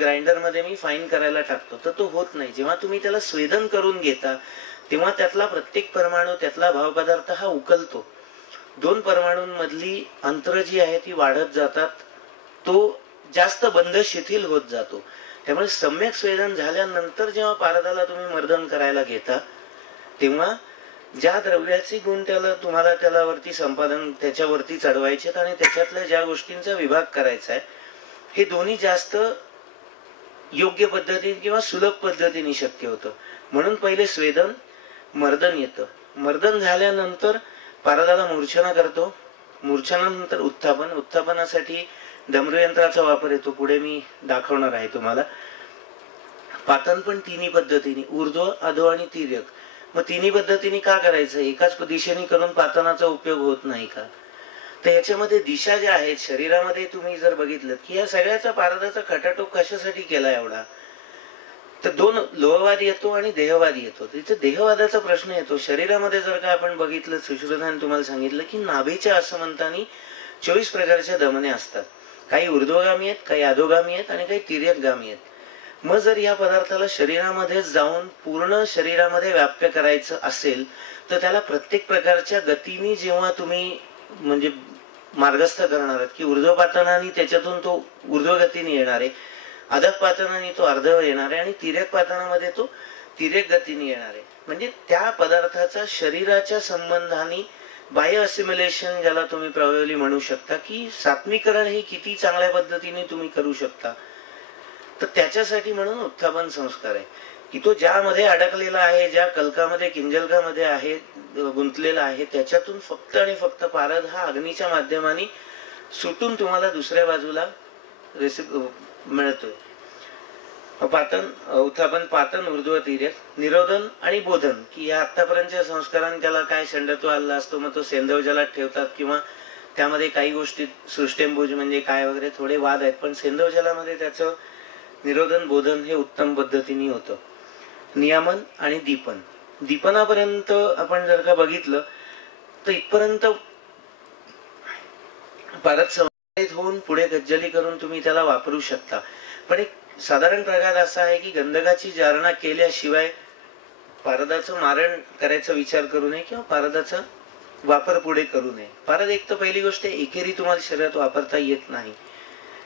ग्राइंडरमध्ये मी fine करायला टाकतो तर तो होत नाही. जेव्हा तुम्ही त्याला स्वेदन करून घेता तेव्हा त्यातला प्रत्येक परमाणू, त्यातला भावपदार्थ हा उकलतो. 2 परमाणूंमधली अंतर जी आहे ती वाढत जातात, तो जास्त बंध शिथिल होत जातो. त्यामुळे सम्यक स्वेदन झाल्यानंतर जेव्हा पारदाला तुम्ही मर्दन करायला घेता तेव्हा ज्या द्रव्याचे गुण तुम्हाला त्याला संपादन त्याच्यावरती चढवायचे आणि त्याच्यातल्या ज्या गोष्टींचा विभाग करायचा आहे हे दोन्ही जास्त योग्य पद्धतीने किंवा सुलभ पद्धतीने शक्य होतं. म्हणून पहिले स्वेदन, मर्दन येतं. मर्दन झाल्यानंतर पारदाला मूर्छना करतो. मूर्छनानंतर उत्थापन. उत्थापनासाठी डमरूयंत्राचा वापर येतो, पुढे मी दाखवणार आहे तुम्हाला. पातन पण तिन्ही पद्धतीने, ऊर्ध्व, अधो आणि तिर्यक. मग तिन्ही पद्धतीने का करायचं? एकाच दिशेने करून पातनाचा उपयोग होत नाही का? तर याच्यामध्ये दिशा ज्या आहेत शरीरामध्ये तुम्ही जर बघितलं की या सगळ्याचा पारदाचा खटाटोप कशासाठी केला एवढा, तर 2 लोहवाद येतो आणि देहवाद येतो. तिथे देहवादाचा प्रश्न येतो. शरीरामध्ये जर का आपण बघितलं, सुश्रुताने तुम्हाला सांगितलं की नाभीच्या आसमंतानी 24 प्रकारच्या धमन्या असतात. काही ऊर्ध्वगामी आहेत, काही अधोगामी आहेत आणि काही तिर्यकगामी आहेत. मग जर या पदार्थाला शरीरामध्ये जाऊन पूर्ण शरीरामध्ये व्याप्य करायचं असेल तर त्याला प्रत्येक प्रकारच्या गतीने जेव्हा तुम्ही म्हणजे मार्गस्थ करणार आहात की ऊर्ध्वपातनाने त्याच्यातून तो ऊर्ध्व गतीने येणार आहे, अधःपातनाने तो अर्धव येणार आहे आणि तिर्यक पातनामध्ये तो तिर्यक गतीने येणार आहे. म्हणजे त्या पदार्थाचा शरीराच्या संबंधाने बाह्य असिम्युलेशन, ज्याला तुम्ही प्रॉबेबली म्हणू शकता की सात्मीकरण हे किती चांगल्या पद्धतीने तुम्ही करू शकता, तर त्याच्यासाठी म्हणून उत्थापन संस्कार आहे की तो ज्यामध्ये अडकलेला आहे, ज्या कलकामध्ये, किंजलकामध्ये आहे, गुंतलेला आहे, त्याच्यातून फक्त आणि फक्त पारद हा अग्नीच्या माध्यमाने सुटून तुम्हाला दुसऱ्या बाजूला मिळतोय. पातन, उत्थापन, पातन, ऊर्ध्व, तिर्यक, निरोधन आणि बोधन की या आतापर्यंतच्या संस्कारांनी त्याला काय षंडत्व आलेला असतो, मग तो सेंधव जलात ठेवतात किंवा त्यामध्ये काही गोष्टी सृष्टेंबुज म्हणजे काय वगैरे थोडे वाद आहेत, पण सेंधव जलामध्ये त्याचं निरोधन, बोधन हे उत्तम पद्धतीने होतं. नियमन आणि दीपन. दीपनापर्यंत आपण जर का बघितलं तर इथपर्यंत परत संस्कारित होऊन पुढे गज्जली करून तुम्ही त्याला वापरू शकता. पण एक साधारण प्रकार असा आहे की गंधकाची जारणा केल्याशिवाय पारदाचं मारण करायचा विचार करू नये किंवा पारदाचा वापर पुढे करू नये. पारद एक तर पहिली गोष्ट एकेरी तुम्हाला शरीरात वापरता येत नाही.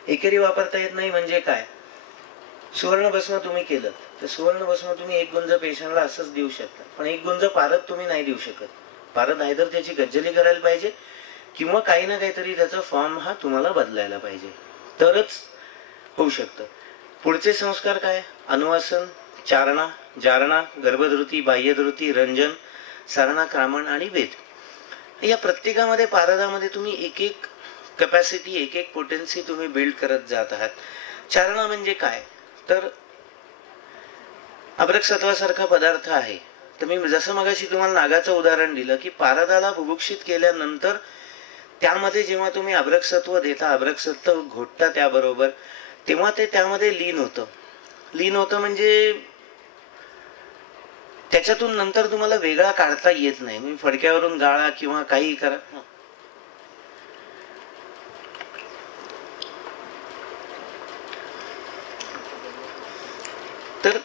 एकेरी वापरता येत नाही म्हणजे काय? सुवर्ण भस्म तुम्ही केलं तर सुवर्ण भस्म तुम्ही 1 गुंज पेशंटला असंच देऊ शकता, पण 1 गुंज पारद तुम्ही नाही देऊ शकत. पारद आयदर त्याची गज्जली करायला पाहिजे किंवा काही ना काहीतरी त्याचा फॉर्म हा तुम्हाला बदलायला पाहिजे, तरच होऊ शकतं. पुढचे संस्कार काय? अनुवासन, चारणा, जारणा, गर्भधृती, बाह्यधृती, रंजन, सारणा, क्रामण आणि वेद. या प्रत्येकामध्ये पारदामध्ये तुम्ही एक कॅपॅसिटी, एक पोटेन्सी तुम्ही बिल्ड करत जात आहात. चारणा म्हणजे काय? तर अभ्रकसत्वासारखा पदार्थ आहे. तर मी जसं मगाशी तुम्हाला नागाचं उदाहरण दिलं की पारदाला बुभुक्षित केल्यानंतर त्यामध्ये जेव्हा तुम्ही अभ्रकसत्व देता, अभ्रकसत्व घोटता त्याबरोबर, तेव्हा ते त्यामध्ये लीन होतं म्हणजे त्याच्यातून नंतर तुम्हाला वेगळा काढता येत नाही. मी फडक्यावरून गाळा किंवा काही करा, तर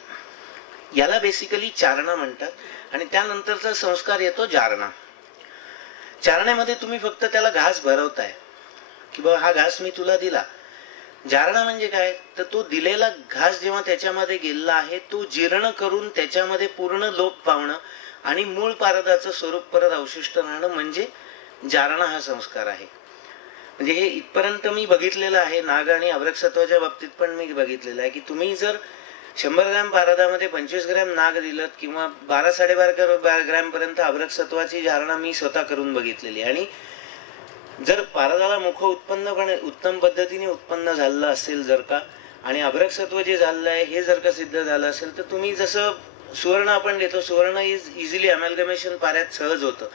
याला बेसिकली चारणा म्हणतात. आणि त्यानंतरचा संस्कार येतो जारणा. चारण्यामध्ये तुम्ही फक्त त्याला घास भरवताय की बाबा हा घास मी तुला दिला. जारणा म्हणजे काय? तर तो दिलेला घास जेव्हा त्याच्यामध्ये गेलेला आहे तो जीर्ण करून त्याच्यामध्ये पूर्ण लोप पावणं आणि मूळ पारदाचं स्वरूप परत अवशिष्ट राहणं म्हणजे जारणा हा संस्कार आहे. म्हणजे हे इथपर्यंत मी बघितलेलं आहे. नाग आणि अभ्रकसत्वाच्या बाबतीत पण मी बघितलेलं आहे की तुम्ही जर 100 ग्रॅम पारदामध्ये 25 ग्रॅम नाग दिलं किंवा 12-12.5 ग्रॅम पर्यंत अभ्रकसत्वाची जारणा मी स्वतः करून बघितलेली. आणि जर पारदाला मुख उत्पन्न पण उत्तम पद्धतीने उत्पन्न झालेलं असेल जर का, आणि अभ्रकसत्व जे झालेलं आहे हे जर का सिद्ध झालं असेल, तर तुम्ही जसं सुवर्ण आपण देतो, सुवर्ण इज इझिली अमॅल्गमेशन पाऱ्यात सहज होतं.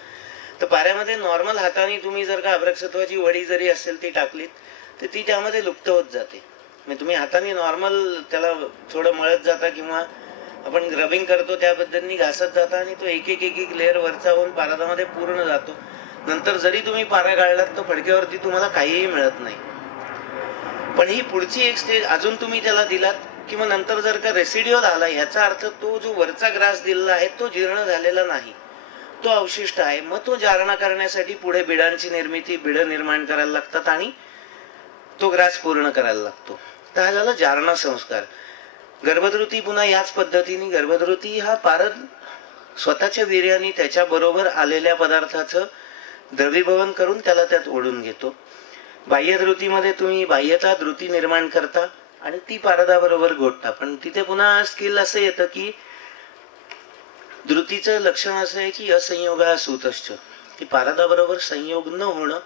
तर पाऱ्यामध्ये नॉर्मल हाताने तुम्ही जर का अभ्रकसत्वाची वडी जरी असेल ती टाकलीत तर ती त्यामध्ये लुप्त होत जाते. म्हणजे तुम्ही हाताने नॉर्मल त्याला थोडं मळत जाता किंवा आपण रबिंग करतो त्या पद्धतीने घासत जाता आणि तो एक लेअर वरचा होऊन पारदामध्ये पूर्ण जातो. नंतर जरी तुम्ही पारा गाळलात तर फडक्यावरती तुम्हाला काहीही मिळत नाही. पण ही पुढची एक स्टेज अजून तुम्ही त्याला दिलात किंवा नंतर जर का रेसिड्युअल आला, ह्याचा अर्थ तो जो वरचा ग्रास दिलेला आहे तो जीर्ण झालेला नाही, तो अवशिष्ट आहे. मग तो जारणा करण्यासाठी पुढे बिडांची निर्मिती, बिड निर्माण करायला लागतात आणि तो ग्रास पूर्ण करायला लागतो. तर हा झाला जारणा संस्कार. गर्भधृती पुन्हा याच पद्धतीने, गर्भधृती हा पारद स्वतःच्या वीर्याने त्याच्या बरोबर आलेल्या पदार्थाचं द्रवीभवन करून त्याला त्यात ओढून घेतो. बाह्यधृतीमध्ये तुम्ही बाह्यता धृती निर्माण करता आणि ती पारदाबरोबर घोटता. पण तिथे पुन्हा स्किल असं येतं की धृतीचं लक्षण असं आहे की असंयोगा सूतश्च, की पारदाबरोबर संयोग न होणं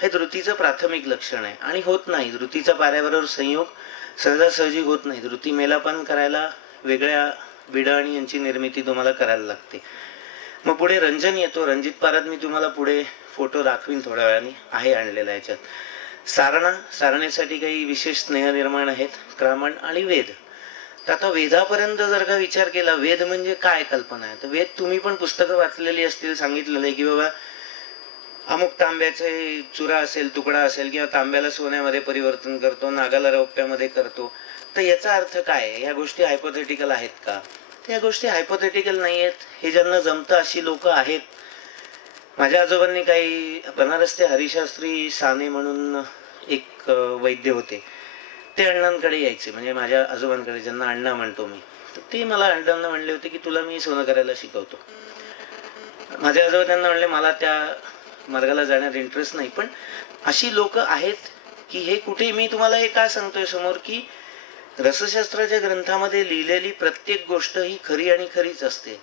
हे धृतीचं प्राथमिक लक्षण आहे आणि होत नाही. धृतीचा पाऱ्याबरोबर संयोग सहजासहजी होत नाही. धृती मेलापन करायला वेगळ्या बिड आणि यांची निर्मिती तुम्हाला करायला लागते. मग पुढे रंजन येतो. रंजित पारद मी तुम्हाला पुढे फोटो दाखवीन थोड्या वेळाने, आहे आणलेला याच्यात. सारणा, सारणेसाठी काही विशेष स्नेह निर्माण आहेत, क्रामण आणि वेद. तर आता वेदापर्यंत जर का विचार केला, वेद म्हणजे काय कल्पना आहे, तर वेद तुम्ही पण पुस्तकं वाचलेली असतील. सांगितलेलं आहे की बाबा अमुक तांब्याचे चुरा असेल, तुकडा असेल, किंवा तांब्याला सोन्यामध्ये परिवर्तन करतो, नागाला रौप्यामध्ये करतो. तर याचा अर्थ काय आहे? ह्या गोष्टी हायपोथेटिकल आहेत का? त्या गोष्टी हायपोथेटिकल नाही आहेत. हे ज्यांना जमतं अशी लोक आहेत. माझ्या आजोबांनी काही बनारसचे हरिशास्त्री साने म्हणून एक वैद्य होते, ते अण्णांकडे यायचे, म्हणजे माझ्या आजोबांकडे, ज्यांना अण्णा म्हणतो मी. तर ते मला अण्णांना म्हणले होते की तुला मी सोनं करायला शिकवतो. माझे आजोबा त्यांना म्हणले मला त्या मार्गाला जाण्यात इंटरेस्ट नाही. पण अशी लोक आहेत की हे कुठे, मी तुम्हाला हे का सांगतोय समोर, की रसशास्त्राच्या ग्रंथामध्ये लिहिलेली प्रत्येक गोष्ट ही खरी आणि खरीच असते.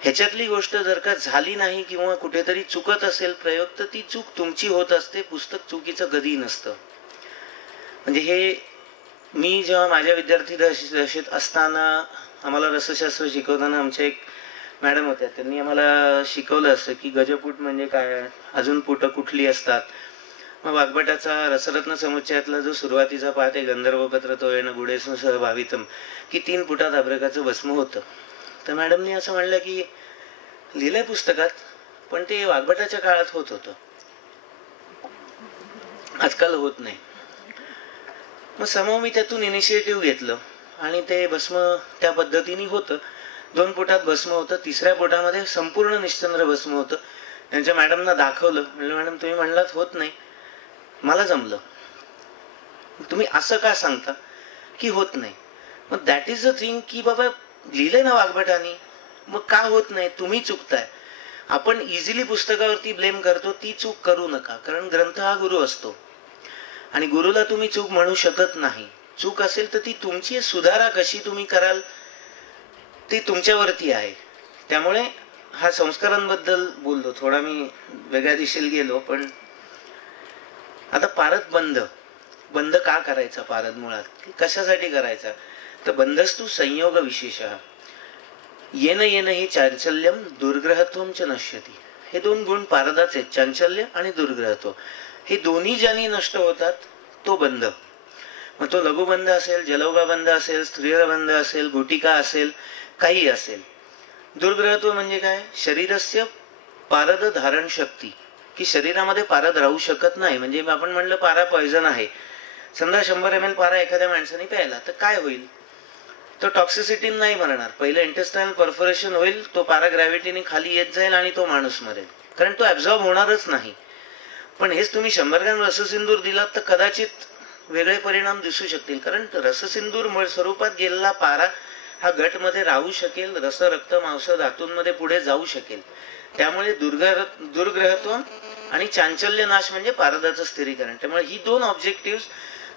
ह्याच्यातली गोष्ट जर का झाली नाही किंवा कुठेतरी चुकत असेल प्रयोग, तर ती चूक तुमची होत असते. पुस्तक चुकीचं कधी नसतं. म्हणजे हे मी जेव्हा माझ्या विद्यार्थी दशेत असताना आम्हाला रसशास्त्र शिकवताना आमच्या एक मॅडम होत्या, त्यांनी आम्हाला शिकवलं असं की गजपुट म्हणजे काय, अजून पुटं कुठली असतात. मग वाग्भटाचा रसरत्न समुच्चयातला जो सुरुवातीचा पाठ आहे, गंधर्वपत्र तोयण गुडेसून सहभावितम, की 3 फुटात अभ्रकाचं भस्म होतं. तर मॅडमनी असं म्हणलं की लिहिलंय पुस्तकात, पण ते वाग्भटाच्या काळात होत होतं, आजकाल होत नाही. मग समोर मी त्यातून इनिशिएटिव्ह घेतलं आणि ते भस्म त्या पद्धतीने होतं. 2 फुटात भस्म होतं, 3ऱ्या फुटामध्ये संपूर्ण निश्चंद्र भस्म होतं. त्यांच्या मॅडमना दाखवलं. म्हणलं मॅडम तुम्ही म्हणलात होत नाही, मला जमलं, तुम्ही असं का सांगता की होत नाही? मग दॅट इज द थिंग की बाबा लिहिलंय ना वाग्भटानी, मग का होत नाही? तुम्ही चुकताय. आपण इझिली पुस्तकावरती ब्लेम करतो, ती चूक करू नका. कारण ग्रंथ हा गुरु असतो आणि गुरुला तुम्ही चूक म्हणू शकत नाही. चूक असेल तर ती तुमची, सुधारा कशी तुम्ही कराल ते तुमच्यावरती आहे. त्यामुळे हा संस्कारांबद्दल बोललो, थोडा मी वेगळ्या दिशेला गेलो. पण आता पारद बंध, बंध का करायचा? पारद मुळात कशासाठी करायचा? तर बंधस्तु संयोग विशेष, येन येन ही चांचल्यम दुर्ग्रहत्वम च नश्यती. हे 2 गुण पारदाचे, चांचल्य आणि दुर्ग्रहत्व. हे दोन्ही ज्यांनी नष्ट होतात तो बंध. मग तो लघुबंध असेल, जलौघाबंध असेल, स्त्रीरबंध असेल, गुटिका असेल, काही असेल. दुर्ग्रहत्व म्हणजे काय? शरीरस्य पारद धारण शक्ती, की शरीरामध्ये पारद राहू शकत नाही. म्हणजे आपण म्हणलं पारा पॉइझन आहे, समजा 100 ml पारा एखाद्या माणसाने प्यायला, तर काय होईल? तो टॉक्सिसिटी नाही मरणार. पहिलं इंटेस्टाइनल परफोरेशन होईल, तो पारा ग्रॅव्हिटीने खाली येत जाईल आणि तो माणूस मरेल, कारण तो ऍब्झॉर्ब होणारच नाही. पण हेच तुम्ही 100 ग्रॅम रससिंदूर दिलात तर कदाचित वेगळे परिणाम दिसू शकतील. कारण रससिंदूर स्वरूपात गेलेला पारा हा गटमध्ये राहू शकेल, रस रक्त मांस धातूंमध्ये पुढे जाऊ शकेल. त्यामुळे दुर्ग्रहत्व आणि चांचल्य नाश म्हणजे पारदाचं स्थिरीकरण. त्यामुळे ही 2 ऑब्जेक्टिव्ह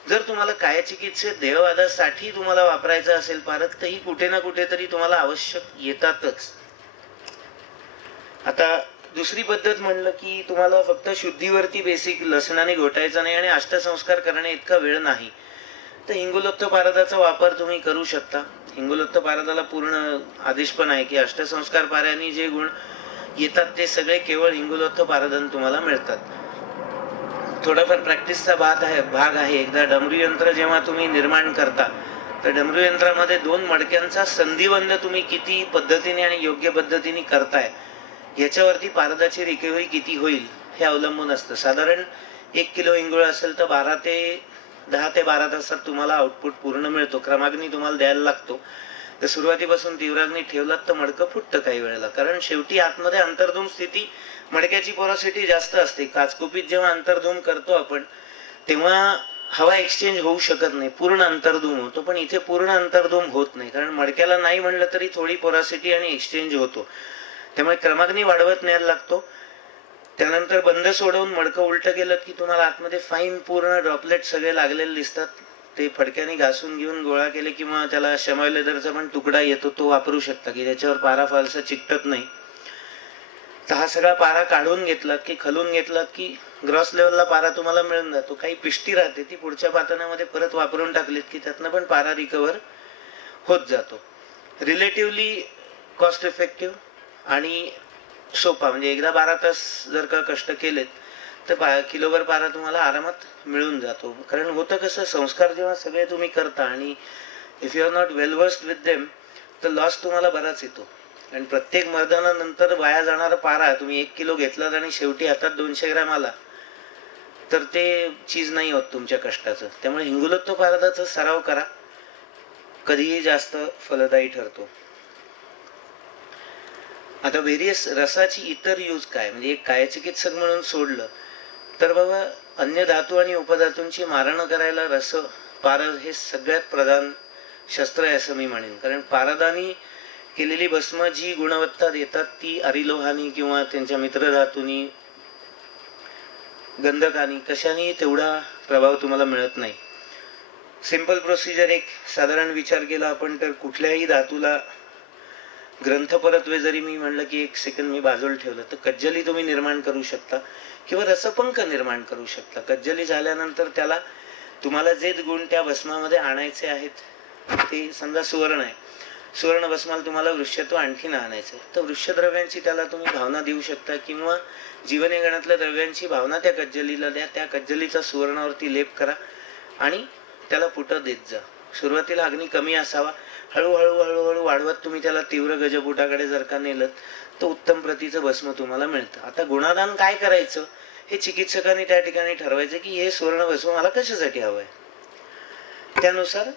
जर तुम्हाला कायचिकित्सेत देहवादासाठी तुम्हाला वापरायचं असेल पारद, तर ही कुठे ना कुठेतरी तुम्हाला आवश्यक येतातच. आता दुसरी पद्धत म्हणलं की तुम्हाला फक्त शुद्धीवरती बेसिक लसणाने घोटायचं नाही आणि अष्टसंस्कार करणे इतका वेळ नाही, तर हिंगुलोत्थ पारदाचा वापर तुम्ही करू शकता. हिंगुलोत्थ पारदाला पूर्ण आदेश पण आहे की अष्टसंस्कार पाऱ्यांनी जे गुण येतात ते सगळे केवळ हिंगुलोत्थ पारदान तुम्हाला मिळतात. थोडाफार प्रॅक्टिसचा भाग आहे. एकदा डमरू यंत्र जेव्हा तुम्ही निर्माण करता, तर डमरू यंत्रामध्ये 2 मडक्यांचा संधिबंध तुम्ही किती पद्धतीने आणि योग्य पद्धतीने करताय याच्यावरती पारदाची रिकव्हरी किती होईल हे अवलंबून असतं. साधारण 1 किलो इंगुळ असेल तर 12 ते 10 ते 12 तासात तुम्हाला आउटपुट पूर्ण मिळतो. क्रमाग्नी तुम्हाला द्यायला लागतो. तर सुरुवातीपासून तीव्राग्नी ठेवलात तर मडकं फुटतं काही वेळेला, कारण शेवटी आतमध्ये अंतर्धूम स्थिती, मडक्याची पोरॉसिटी जास्त असते. काचकुपीत जेव्हा अंतर्धूम करतो आपण तेव्हा हवा एक्सचेंज होऊ शकत नाही, पूर्ण अंतर्धूम होतो. पण इथे पूर्ण अंतर्धूम होत नाही, कारण मडक्याला नाही म्हणलं तरी थोडी पोरॉसिटी आणि एक्सचेंज होतो. त्यामुळे क्रमाग्नी वाढवत न्यायला लागतो. त्यानंतर बंद सोडवून मडकं उलटं गेलं की तुम्हाला आतमध्ये फाईन पूर्ण ड्रॉपलेट सगळे लागलेले दिसतात. ते फडक्याने घासून घेऊन गोळा केले किंवा त्याला शमॉइल लेदरचा पण तुकडा येतो, तो वापरू शकता की त्याच्यावर पारा फारसा चिकटत नाही. तर हा सगळा पारा काढून घेतलात की खलून घेतलात की ग्रॉस लेवलला पारा तुम्हाला मिळून जातो. काही पिष्टी राहते ती पुढच्या पातण्यामध्ये परत वापरून टाकलीत की त्यातनं पण पारा रिकवर होत जातो. रिलेटिव्हली कॉस्ट इफेक्टिव्ह आणि सोपा, म्हणजे एकदा 12 तास जर का कष्ट केलेत तर किलोभर पारा तुम्हाला आरामात मिळून जातो. कारण होतं कसं, संस्कार जेव्हा सगळे तुम्ही करता आणि if you are not well versed with them तर लॉस तुम्हाला बराच येतो. आणि प्रत्येक मर्दानानंतर वाया जाणारा पारा तुम्ही 1 किलो घेतलात आणि शेवटी हातात 200 ग्रॅम आला तर ते चीज नाही होत तुमच्या कष्टाचं. त्यामुळे हिंगुलत्व पारदाचा सराव करा, कधीही जास्त फलदायी ठरतो. आता व्हेरियस रसाची इतर यूज काय, म्हणजे एक कायचिकित्सक म्हणून सोडलं तर बाबा अन्य धातू आणि उपधातूंची मारण करायला रस, पारद हे सगळ्यात प्रधान शस्त्र आहे असं मी म्हणेन. कारण पारदानी केलेली भस्म जी गुणवत्ता देतात ती अरिलोहानी किंवा त्यांच्या मित्रधातूंनी, गंधकानी, कशाने तेवढा प्रभाव तुम्हाला मिळत नाही. सिंपल प्रोसिजर, एक साधारण विचार केला आपण तर कुठल्याही धातूला ग्रंथपरत्वे जरी मी म्हणलं की 1 सेकंद मी बाजूला ठेवलं तर कज्जली तुम्ही निर्माण करू शकता किंवा रसपंक निर्माण करू शकता. कज्जली झाल्यानंतर त्याला तुम्हाला जे गुण त्या भस्मामध्ये आणायचे आहेत ते, समजा सुवर्ण आहे, सुवर्ण भस्माला तुम्हाला वृक्षत्व आणखीन आणायचं तर वृक्षद्रव्यांची त्याला तुम्ही भावना देऊ शकता किंवा जीवने गणातल्या द्रव्यांची भावना त्या कज्जलीला द्या. त्या कज्जलीचा सुवर्णावरती लेप करा आणि त्याला पुटं देत जा. सुरुवातीला अग्नी कमी असावा, हळूहळू हळूहळू वाढवत तुम्ही त्याला तीव्र गजपुटाकडे जर का नेलं तर उत्तम प्रतीचं भस्म तुम्हाला मिळतं. आता गुणादान काय करायचं हे चिकित्सकांनी त्या ठिकाणी ठरवायचं की हे सुवर्ण भस्म मला कशासाठी हवंय, त्यानुसार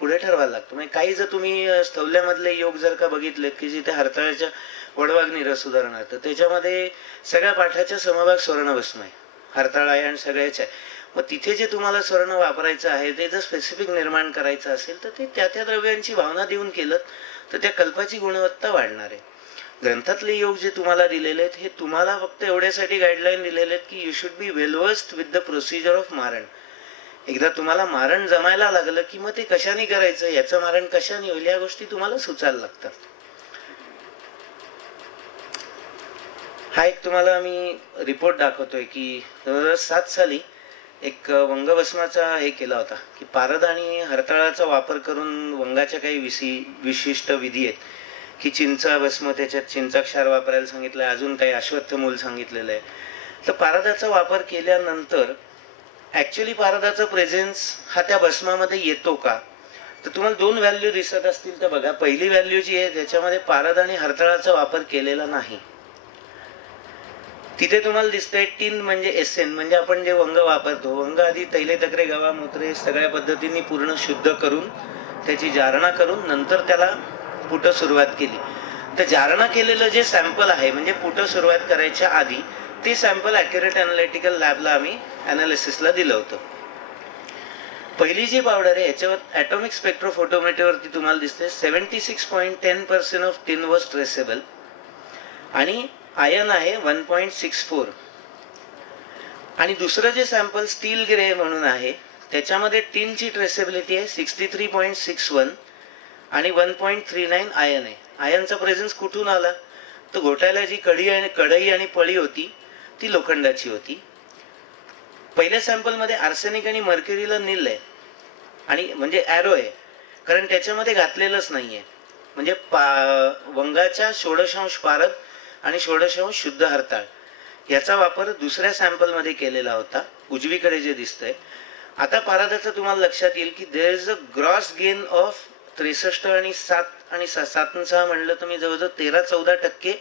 पुढे ठरवायला लागतं. म्हणजे काही जर तुम्ही स्थौल्यामधले योग जर का बघितलेत की जिथे हरताळ्याच्या वडवाग्नी रस उदाहरणार्थ, त्याच्यामध्ये सगळ्या पाठाच्या समभाग स्वर्ण भस्म आहे, हरताळा आहे आणि सगळ्याच्या आहे. मग तिथे जे तुम्हाला स्वर्ण वापरायचं आहे ते जर स्पेसिफिक निर्माण करायचं असेल तर ते त्या त्या द्रव्यांची भावना देऊन केलं तर त्या कल्पाची गुणवत्ता वाढणार आहे. ग्रंथातले योग जे तुम्हाला दिलेले आहेत हे तुम्हाला फक्त एवढ्यासाठी गाईडलाईन दिलेले आहेत की you should be well versed with the procedure of मारण. एकदा तुम्हाला मारण जमायला लागलं की मग ते कशाने करायचं, याचं मारण कशाने होईल, या गोष्टी तुम्हाला सुचायला लागतात. हा एक तुम्हाला मी रिपोर्ट दाखवतोय की 2007 साली एक वंगभस्माचा हे केला होता की पारद आणि हरताळाचा वापर करून वंगाच्या काही विशिष्ट विधी आहेत की चिंचा भस्म, त्याच्यात चिंचा क्षार वापरायला सांगितलं, अजून काही अश्वत्थ मूल सांगितलेलं आहे. तर पारदाचा वापर केल्यानंतर ऍक्च्युली पारदाचा प्रेझेन्स हा त्या भस्मामध्ये येतो का, तर तुम्हाला 2 व्हॅल्यू दिसत असतील तर बघा. पहिली व्हॅल्यू जी आहे त्याच्यामध्ये पारद आणि हरताळाचा वापर केलेला नाही. तिथे तुम्हाला दिसतंय टिन म्हणजे एसेन, म्हणजे आपण जे वंग वापरतो, वंग आधी तैले तक्रे गवा मूत्रे सगळ्या पद्धतीने पूर्ण शुद्ध करून त्याची जारणा करून नंतर त्याला पुट सुरुवात केली. तर जारणा केलेलं जे सॅम्पल आहे म्हणजे पुट सुरुवात करायच्या आधी ते सॅम्पल ॲक्युरेट अॅनालिटिकल लॅबला आम्ही अनालिसिसला दिलं होतं. पहिली जी पावडर आहे याच्यावर ॲटॉमिक स्पेक्ट्रोफोटोमेट्रीवरती तुम्हाला दिसते 76.10% ऑफ टिन वॉज ट्रेसेबल आणि आयन आहे 1.64. आणि दुसरं जे सॅम्पल स्टील ग्रे म्हणून आहे त्याच्यामध्ये टिनची ट्रेसेबिलिटी आहे 63.61 आणि 1.39 आयन आहे. आयनचा प्रेझेन्स कुठून आला, तर घोटायला जी कढई आणि पळी होती ती लोखंडाची होती. पहिल्या सॅम्पलमध्ये आर्सेनिक आणि मर्क्युरीला नील आहे आणि म्हणजे ॲरो आहे, कारण त्याच्यामध्ये घातलेलंच नाहीये. म्हणजे वंगाच्या 16° पारद आणि 16° शुद्ध हरताळ याचा वापर दुसऱ्या सॅम्पलमध्ये केलेला होता, उजवीकडे जे दिसतंय. आता पारदाचं तुम्हाला लक्षात येईल की there is a gross gain of 63 आणि 7 आणि 7 म्हणलं तर मी जवळजवळ 13-14%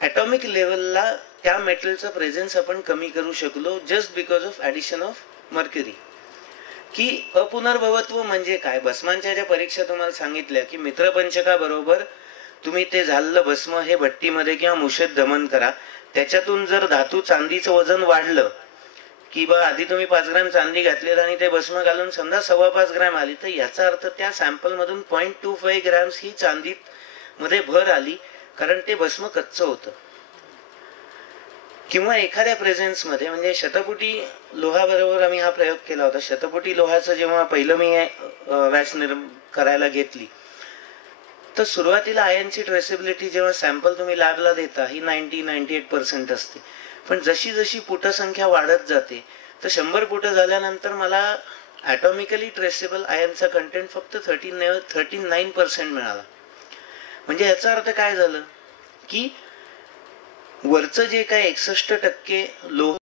ॲटॉमिक लेवलला त्या मेटलचा प्रेझेन्स आपण कमी करू शकलो just because of addition of mercury. की अपुनर्भवत्व म्हणजे काय. भस्मांच्या ज्या परीक्षा तुम्हाला सांगितल्या की मित्रपंचकाबरोबर तुम्ही ते झालेलं भस्म हे भट्टीमध्ये किंवा मुशेत दमन करा. त्याच्यातून जर धातू चांदीचं वजन वाढलं की बा आधी तुम्ही 5 ग्रॅम चांदी घातलेलं आणि ते भस्म घालून समजा 5.25 ग्रॅम आली, तर याचा अर्थ त्या सॅम्पल मधून 0.25 ग्रॅम्स ही चांदीत मध्ये भर आली, कारण ते भस्म कच्चं होतं. किंवा एखाद्या प्रेझेन्स मध्ये, म्हणजे शतपुटी लोहाबरोबर आम्ही हा प्रयोग केला होता. शतपुटी लोहाचं जेव्हा पहिलं मी वॅक्स करायला घेतली, तर सुरुवातीला आयनची ट्रेसेबिलिटी जेव्हा सॅम्पल तुम्ही लॅबला देता ही 90-98% असते. पण जशी जशी पुटसंख्या वाढत जाते, तर 100 पुट झाल्यानंतर मला ॲटॉमिकली ट्रेसेबल आयनचा कंटेंट फक्त 39% मिळाला. म्हणजे याचा अर्थ काय झालं की वरचं जे काय 61% लोह